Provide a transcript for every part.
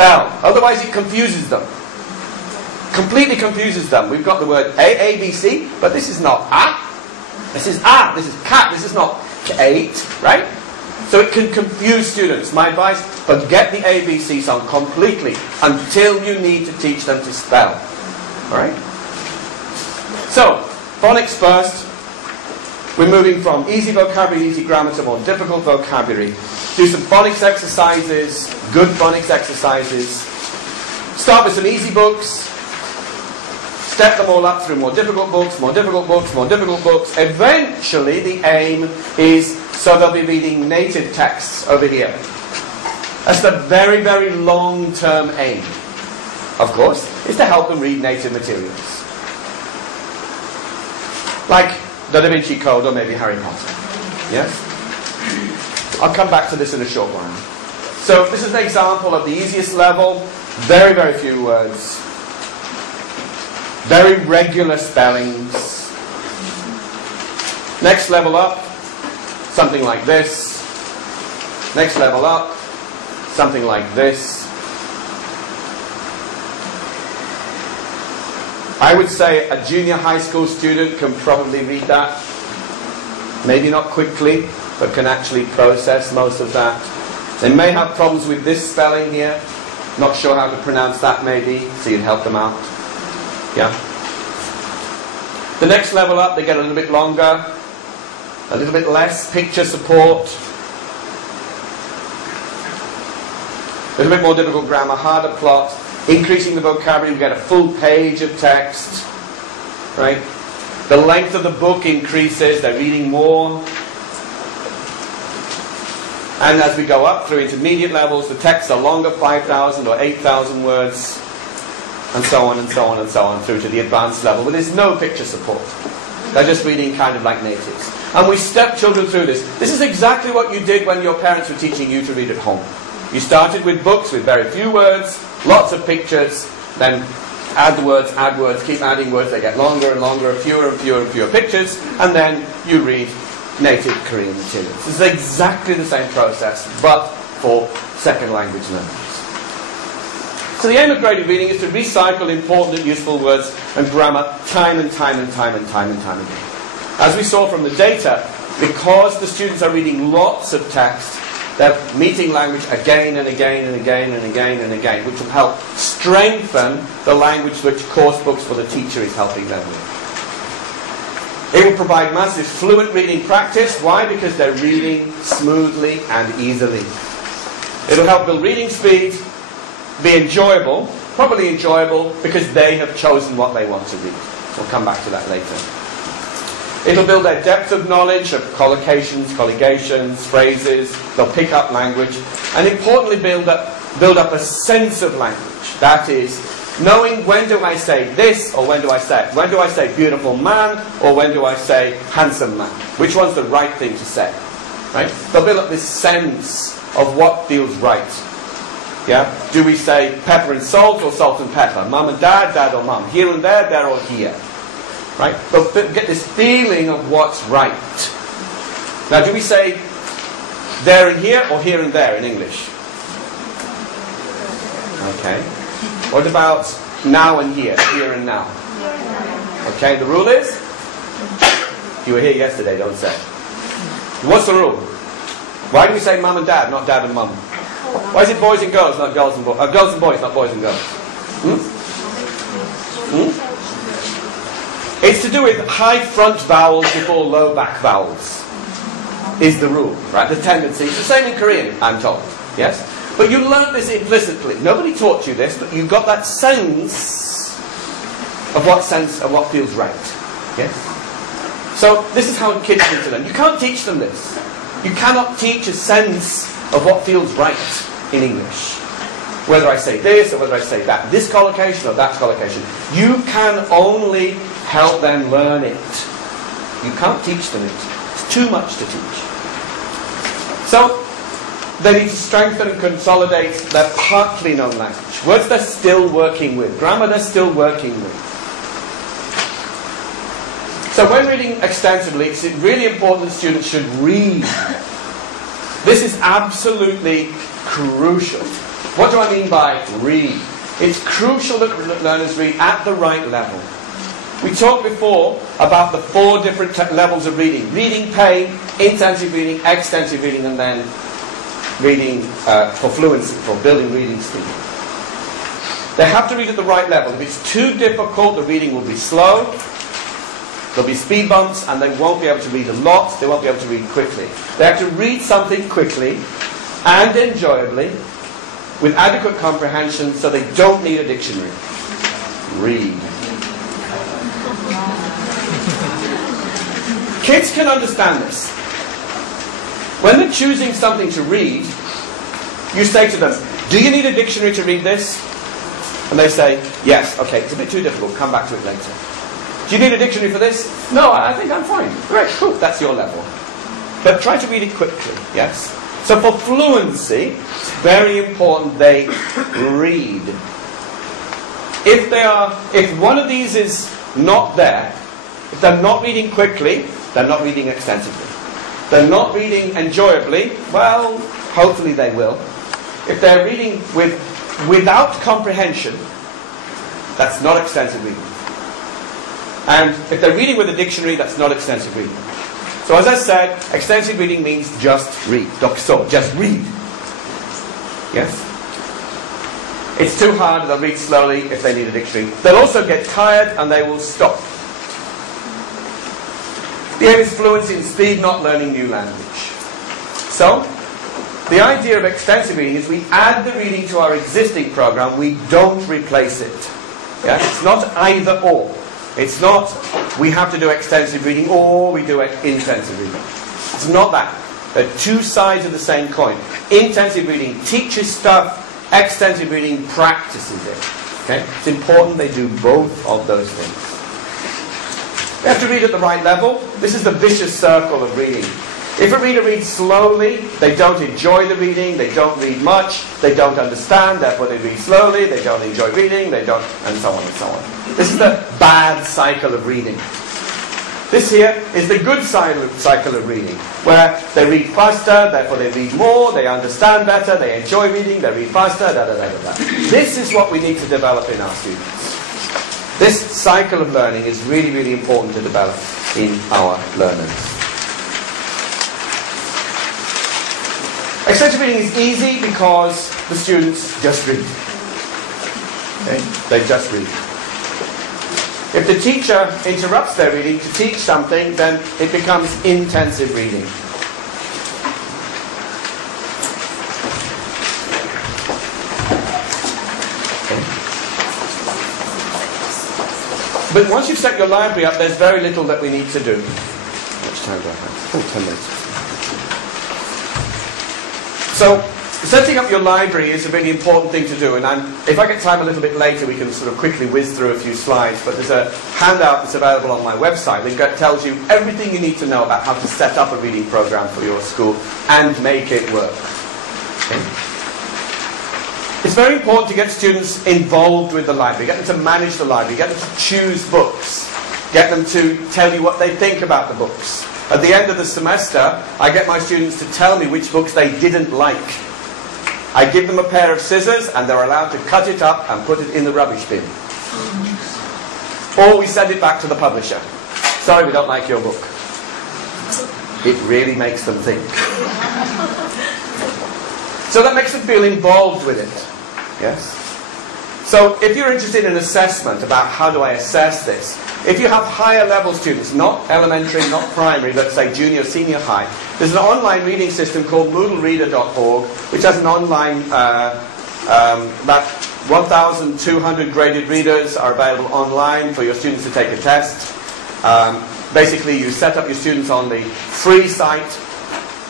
spell. Otherwise it confuses them. Completely confuses them. We've got the word A, B, C, but this is not A. This is A. This is cat. This is not 8, right? So it can confuse students. My advice, forget the ABC song completely until you need to teach them to spell. Alright? So, phonics first. We're moving from easy vocabulary, easy grammar to more difficult vocabulary. Do some phonics exercises, good phonics exercises. Start with some easy books. Step them all up through more difficult books, more difficult books, more difficult books. Eventually, the aim is so they'll be reading native texts over here. That's the very, very long-term aim, of course, is to help them read native materials. Like the Da Vinci Code or maybe Harry Potter. Yes? I'll come back to this in a short while. So this is an example of the easiest level. Very, very few words. Very regular spellings. Next level up, something like this. Next level up, something like this. I would say a junior high school student can probably read that. Maybe not quickly, but can actually process most of that. They may have problems with this spelling here. Not sure how to pronounce that maybe, so you'd help them out. Yeah. The next level up, they get a little bit longer, a little bit less picture support, a little bit more difficult grammar, harder plot, increasing the vocabulary, we get a full page of text, right? The length of the book increases, they're reading more. And as we go up through intermediate levels, the texts are longer, 5,000 or 8,000 words. And so on and so on and so on through to the advanced level, but there's no picture support. They're just reading kind of like natives. And we step children through this. This is exactly what you did when your parents were teaching you to read at home. You started with books with very few words, lots of pictures, then add words, keep adding words, they get longer and longer, fewer and fewer and fewer pictures, and then you read native Korean materials. This is exactly the same process, but for second language learners. So the aim of graded reading is to recycle important and useful words and grammar time and time and time and time and time again. As we saw from the data, because the students are reading lots of text, they're meeting language again and again and again and again and again, which will help strengthen the language which course books for the teacher is helping them with. It will provide massive fluent reading practice. Why? Because they're reading smoothly and easily. It will help build reading speed, be enjoyable, probably enjoyable because they have chosen what they want to read. We'll come back to that later. It'll build their depth of knowledge of collocations, colligations, phrases. They'll pick up language, and importantly build up a sense of language. That is, knowing when do I say this or when do I say beautiful man or when do I say handsome man. Which one's the right thing to say? Right? They'll build up this sense of what feels right. Yeah? Do we say pepper and salt or salt and pepper? Mum and dad, dad or mum? Here and there or here? Right? But get this feeling of what's right. Now, do we say there and here or here and there in English? Okay. What about now and here and now? Okay, the rule is? You were here yesterday, don't say. What's the rule? Why do we say mum and dad, not dad and mum? Why is it boys and girls, not girls and boys? Girls and boys, not boys and girls. It's to do with high front vowels before low back vowels. Is the rule, right? The tendency. It's the same in Korean, I'm told. Yes? But you learned this implicitly. Nobody taught you this, but you got that sense of what feels right. Yes? So this is how kids need to learn. You can't teach them this. You cannot teach a sense of what feels right in English. Whether I say this or whether I say that. This collocation or that collocation. You can only help them learn it. You can't teach them it. It's too much to teach. So, they need to strengthen and consolidate their partly known language. Words they're still working with. Grammar they're still working with. So when reading extensively, it's really important that students should read. This is absolutely crucial. What do I mean by read? It's crucial that learners read at the right level. We talked before about the 4 different levels of reading. Reading pain, intensive reading, extensive reading, and then reading for fluency, for building reading speed. They have to read at the right level. If it's too difficult, the reading will be slow. There'll be speed bumps, and they won't be able to read a lot. They won't be able to read quickly. They have to read something quickly and enjoyably with adequate comprehension, so they don't need a dictionary. Read. Kids can understand this. When they're choosing something to read, you say to them, do you need a dictionary to read this? And they say, yes. Okay, it's a bit too difficult. Come back to it later. Do you need a dictionary for this? No, I think I'm fine. Great, cool. That's your level. But try to read it quickly, yes? So for fluency, it's very important they read. If one of these is not there, if they're not reading quickly, they're not reading extensively. They're not reading enjoyably, well, hopefully they will. If they're reading without comprehension, that's not extensive reading. And if they're reading with a dictionary, that's not extensive reading. So as I said, extensive reading means just read. So, just read. Yes? It's too hard, they'll read slowly if they need a dictionary. They'll also get tired and they will stop. The aim is fluency in speed, not learning new language. So, the idea of extensive reading is we add the reading to our existing program, we don't replace it. Yeah? It's not either or. It's not we have to do extensive reading or we do intensive reading. It's not that. They're 2 sides of the same coin. Intensive reading teaches stuff, extensive reading practices it. Okay? It's important they do both of those things. They have to read at the right level. This is the vicious circle of reading. If a reader reads slowly, they don't enjoy the reading, they don't read much, they don't understand, therefore they read slowly, they don't enjoy reading, they don't, and so on and so on. This is the bad cycle of reading. This here is the good cycle of reading, where they read faster, therefore they read more, they understand better, they enjoy reading, they read faster, da-da-da-da-da. This is what we need to develop in our students. This cycle of learning is really, really important to develop in our learners. Extensive reading is easy because the students just read. Okay? They just read. If the teacher interrupts their reading to teach something, then it becomes intensive reading. Okay. But once you've set your library up, there's very little that we need to do. How much time do I have? Oh, 10 minutes. So, setting up your library is a really important thing to do, and if I get time a little bit later, we can sort of quickly whiz through a few slides, but there's a handout that's available on my website that tells you everything you need to know about how to set up a reading program for your school and make it work. Okay. It's very important to get students involved with the library, get them to manage the library, get them to choose books, get them to tell you what they think about the books. At the end of the semester, I get my students to tell me which books they didn't like. I give them a pair of scissors and they're allowed to cut it up and put it in the rubbish bin. Or we send it back to the publisher. Sorry, we don't like your book. It really makes them think. So that makes them feel involved with it. Yes? So if you're interested in assessment about how do I assess this, if you have higher level students, not elementary, not primary, but say junior, senior high, there's an online reading system called moodlereader.org, which has an online, about 1,200 graded readers are available online for your students to take a test. Basically, you set up your students on the free site,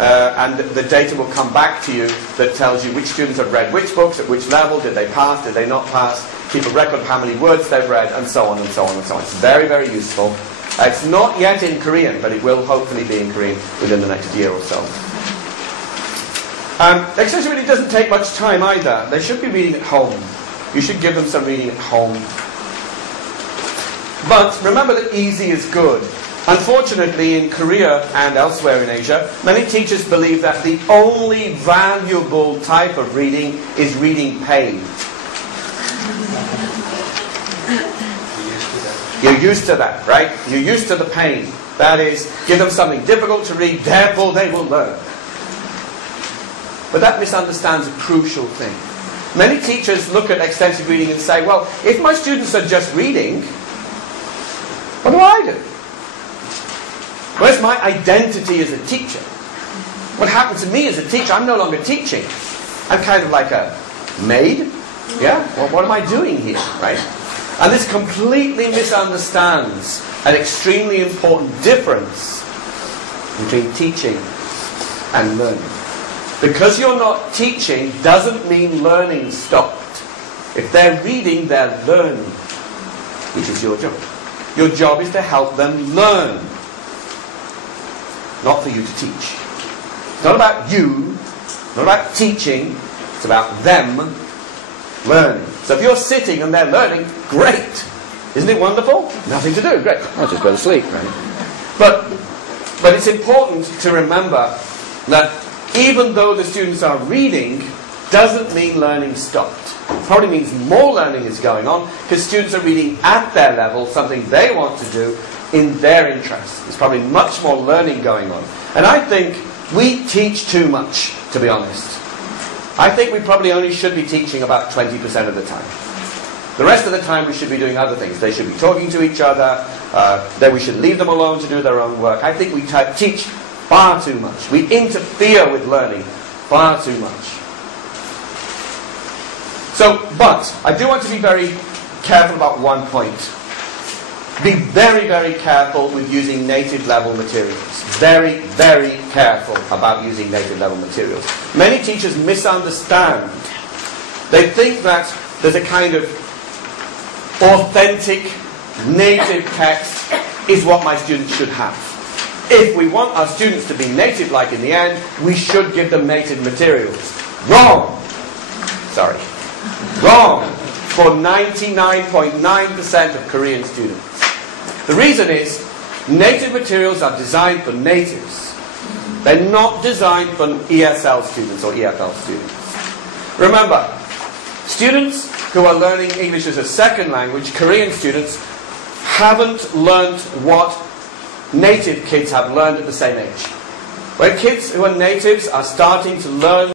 and the data will come back to you that tells you which students have read which books, at which level, did they pass, did they not pass, keep a record of how many words they've read, and so on and so on and so on. It's very, very useful. It's not yet in Korean, but it will hopefully be in Korean within the next year or so. Extensive reading doesn't take much time either. They should be reading at home. You should give them some reading at home. But remember that easy is good. Unfortunately, in Korea and elsewhere in Asia, many teachers believe that the only valuable type of reading is reading pain. You're used to that, right? You're used to the pain. That is, give them something difficult to read, therefore they will learn. But that misunderstands a crucial thing. Many teachers look at extensive reading and say, well, if my students are just reading, what do I do? Where's my identity as a teacher? What happened to me as a teacher? I'm no longer teaching. I'm kind of like a maid. Yeah? Well, what am I doing here? Right? And this completely misunderstands an extremely important difference between teaching and learning. Because you're not teaching doesn't mean learning stopped. If they're reading, they're learning, which is your job. Your job is to help them learn, not for you to teach. It's not about you, not about teaching, it's about them learning. So if you're sitting and they're learning, great. Isn't it wonderful? Nothing to do, great. I'll just go to sleep, right? But it's important to remember that even though the students are reading, doesn't mean learning stopped. It probably means more learning is going on because students are reading at their level, something they want to do in their interest. There's probably much more learning going on. And I think we teach too much, to be honest. I think we probably only should be teaching about 20% of the time. The rest of the time we should be doing other things. They should be talking to each other. Then we should leave them alone to do their own work. I think we teach far too much. We interfere with learning far too much. But I do want to be very careful about one point. Be very, very careful with using native level materials. Very, very careful about using native level materials. Many teachers misunderstand. They think that there's a kind of authentic, native text is what my students should have. If we want our students to be native-like in the end, we should give them native materials. Wrong! Sorry. Wrong! For 99.9% of Korean students. The reason is, native materials are designed for natives. They're not designed for ESL students or EFL students. Remember, students who are learning English as a second language, Korean students, haven't learnt what native kids have learned at the same age. When kids who are natives are starting to learn